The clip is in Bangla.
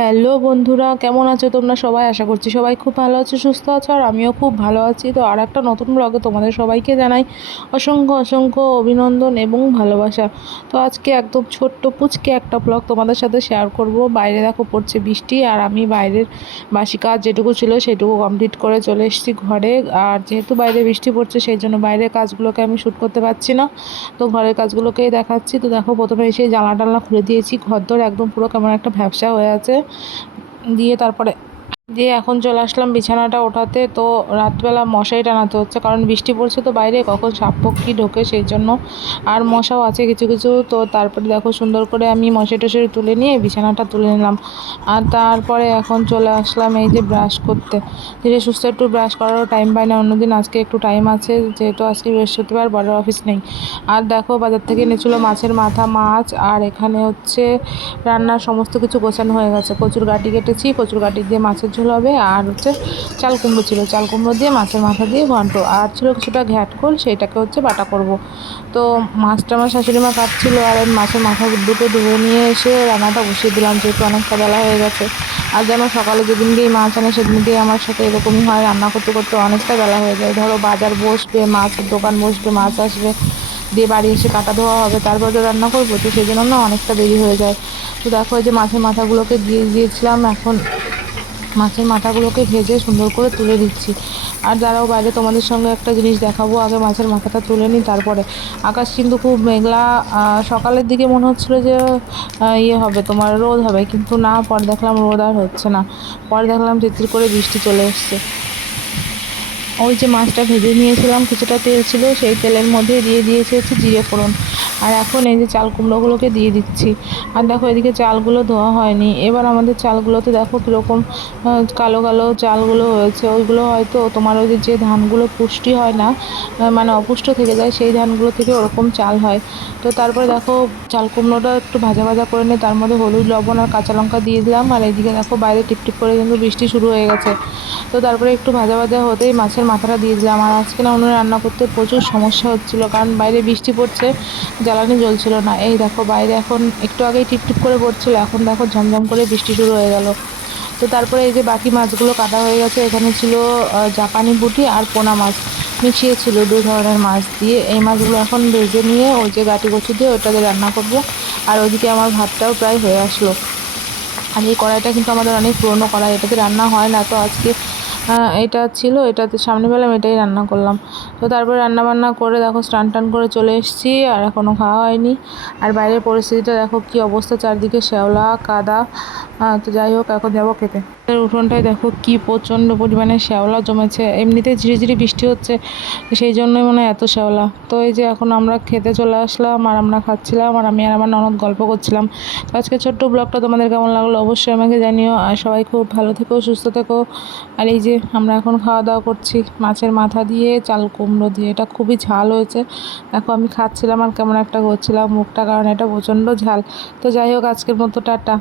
হ্যালো বন্ধুরা, কেমন আছো তোমরা সবাই? আশা করছি সবাই খুব ভালো আছো, সুস্থ আছো, আর আমিও খুব ভালো আছি। তো আর একটা নতুন ব্লগে তোমাদের সবাইকে জানাই অসংখ্য অসংখ্য অভিনন্দন এবং ভালোবাসা। তো আজকে একদম ছোট্ট পুচকে একটা ব্লগ তোমাদের সাথে শেয়ার করব। বাইরে দেখো পড়ছে বৃষ্টি, আর আমি বাইরের বাসি কাজ যেটুকু ছিল সেটুকু কমপ্লিট করে চলে এসেছি ঘরে। আর যেহেতু বাইরে বৃষ্টি পড়ছে সেই জন্য বাইরের কাজগুলোকে আমি শ্যুট করতে পারছি না, তো ঘরের কাজগুলোকেই দেখাচ্ছি। তো দেখো প্রথমে এসে জানলা টানলা খুলে দিয়েছি, ঘরদোর একদম পুরো কেমন একটা ভ্যাপসা হয়ে আছে। দিয়ে এখন চলে আসলাম বিছানাটা ওঠাতে। তো রাতবেলা মশারি টানাতে হচ্ছে, কারণ বৃষ্টি পড়ছে তো বাইরে, কখন সাপ পক্ষী ঢোকে সেই জন্য। আর মশাও আছে কিছু কিছু। তো তারপরে দেখো সুন্দর করে আমি মশারি টশারি তুলে নিয়ে বিছানাটা তুলে নিলাম। আর তারপরে এখন চলে আসলাম এই যে ব্রাশ করতে। ধীরে সুস্থ একটু ব্রাশ করারও টাইম পাই না অন্যদিন, আজকে একটু টাইম আছে যেহেতু আজকে বৃহস্পতিবার, বড় অফিস নেই। আর দেখো বাজার থেকে এনেছিল মাছের মাথা, মাছ, আর এখানে হচ্ছে রান্নার সমস্ত কিছু গোছানো হয়ে গেছে। কচুর গাঁটি কেটেছি, কচুর গাঁটি দিয়ে মাছের ঝোল হবে। আর হচ্ছে চাল কুমড়ো ছিল, চাল কুমড়ো দিয়ে মাছের মাথা দিয়ে ঘন্ট। আর ছিল কিছুটা ঘ্যাটকোল, সেইটাকে হচ্ছে বাটা করব। তো মাছটা আমার শাশুড়ি মা কাটছিল, আর আমি মাছের মাথা দুটো ধুয়ে নিয়ে এসে রান্নাটা বসিয়ে দিলাম, যেহেতু অনেকটা বেলা হয়ে গেছে। আর যেন সকালে যেদিনকেই মাছ আনে সেদিনকেই আমার সাথে এরকমই হয়, রান্না করতে করতে অনেকটা বেলা হয়ে যায়। ধরো বাজার বসবে, মাছের দোকান বসবে, মাছ আসবে, দিয়ে বাড়ি এসে কাটা ধোয়া হবে, তারপর তো রান্না করবো, তো সেই জন্য না অনেকটা দেরি হয়ে যায়। তো দেখো এই যে মাছের মাথাগুলোকে দিয়ে দিয়েছিলাম, এখন মাছের মাথাগুলোকে ভেজে সুন্দর করে তুলে দিচ্ছি। আর দাঁড়াও বাইরে তোমাদের সঙ্গে একটা জিনিস দেখাবো, আগে মাছের মাথাটা তুলে নিই তারপরে। আকাশ কিন্তু খুব মেঘলা। সকালের দিকে মনে হচ্ছিলো যে ইয়ে হবে, তোমার রোদ হবে, কিন্তু না, পরে দেখলাম রোদ আর হচ্ছে না। পরে দেখলাম তিতির করে বৃষ্টি চলে এসছে। ওই যে মাছটা ভেজে নিয়েছিলাম, কিছুটা তেল ছিল, সেই তেলের মধ্যে দিয়ে দিয়েছি হচ্ছে জিরে ফোড়ন। আর এখন এই যে চাল কুমড়োগুলোকে দিয়ে দিচ্ছি। আর দেখো এদিকে চালগুলো ধোয়া হয়নি, এবার আমাদের চালগুলোতে দেখো কীরকম কালো কালো চালগুলো হয়েছে। ওইগুলো হয়তো তোমার ওই যে ধানগুলো পুষ্টি হয় না, মানে অপুষ্ট থেকে যায়, সেই ধানগুলো থেকে ওরকম চাল হয়। তো তারপরে দেখো চাল কুমড়োটা একটু ভাজা ভাজা করে নিয়ে তার মধ্যে হলুদ, লবণ আর কাঁচা লঙ্কা দিয়ে দিলাম। আর এইদিকে দেখো বাইরে টিপটিপ করে কিন্তু বৃষ্টি শুরু হয়ে গেছে। তো তারপরে একটু ভাজা ভাজা হতেই মাছের মাথাটা দিয়ে দিলাম। আর আজকে না উনুনে রান্না করতে প্রচুর সমস্যা হচ্ছিল, কারণ বাইরে বৃষ্টি পড়ছে, জ্বালানি জ্বলছিল না। এই দেখো বাইরে এখন একটু আগেই টিপটিপ করে পড়ছিল, এখন দেখো ঝমঝম করে বৃষ্টি শুরু হয়ে গেল। তো তারপরে এই যে বাকি মাছগুলো কাটা হয়ে গেছে। এখানে ছিল জাপানি পুঁটি আর পোনা মাছ মিশিয়ে ছিল, দু ধরনের মাছ দিয়ে। এই মাছগুলো এখন ভেজে নিয়ে ওই যে গাটি কচু দিয়ে ওটাতে রান্না করব। আর ওইদিকে আমার ভাতটাও প্রায় হয়ে আসলো। আর এই কড়াইটা কিন্তু আমাদের অনেক পুরনো কড়াই, এটাতে রান্না হয় না। তো আজকে এটা ছিল, এটাতে সামনে পেলাম, এটাই রান্না করলাম। তো তারপরে রান্না বান্না করে দেখো স্নান টান করে চলে এসেছি, আর এখনও খাওয়া হয়নি। আর বাইরের পরিস্থিতিটা দেখো কী অবস্থা, চারদিকে শ্যাওলা কাদা। তো যাই হোক এখন যাবো খেতে। উঠোনটায় দেখো কি প্রচণ্ড পরিমাণে শ্যাওলা জমেছে, এমনিতে ঝিরি ঝিরি বৃষ্টি হচ্ছে, সেই জন্যই মনে হয় এত শ্যাওলা। তো এই যে এখন আমরা খেতে চলে আসলাম, আর আমরা খাচ্ছিলাম, আর আমি আর আমার ননদ গল্প করছিলাম। তো আজকে ছোট্ট ব্লগটা তোমাদের কেমন লাগলো অবশ্যই আমাকে জানিও। আর সবাই খুব ভালো থেকো, সুস্থ থেকো। আর এই যে আমরা এখন খাওয়া দাওয়া করছি মাছের মাথা দিয়ে চাল কুমড়ো দিয়ে, এটা খুবই ঝাল হয়েছে। দেখো আমি খাচ্ছিলাম আর কেমন একটা করছিলাম মুখটা, কারণ এটা প্রচণ্ড ঝাল। তো যাই হোক আজকের মতো টাটা।